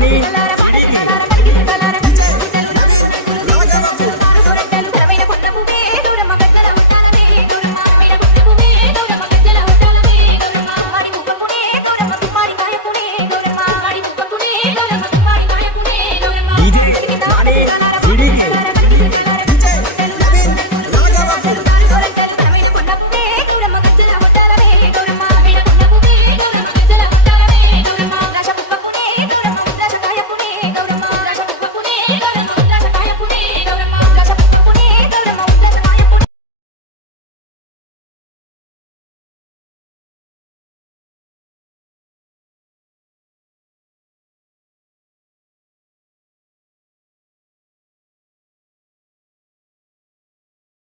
money.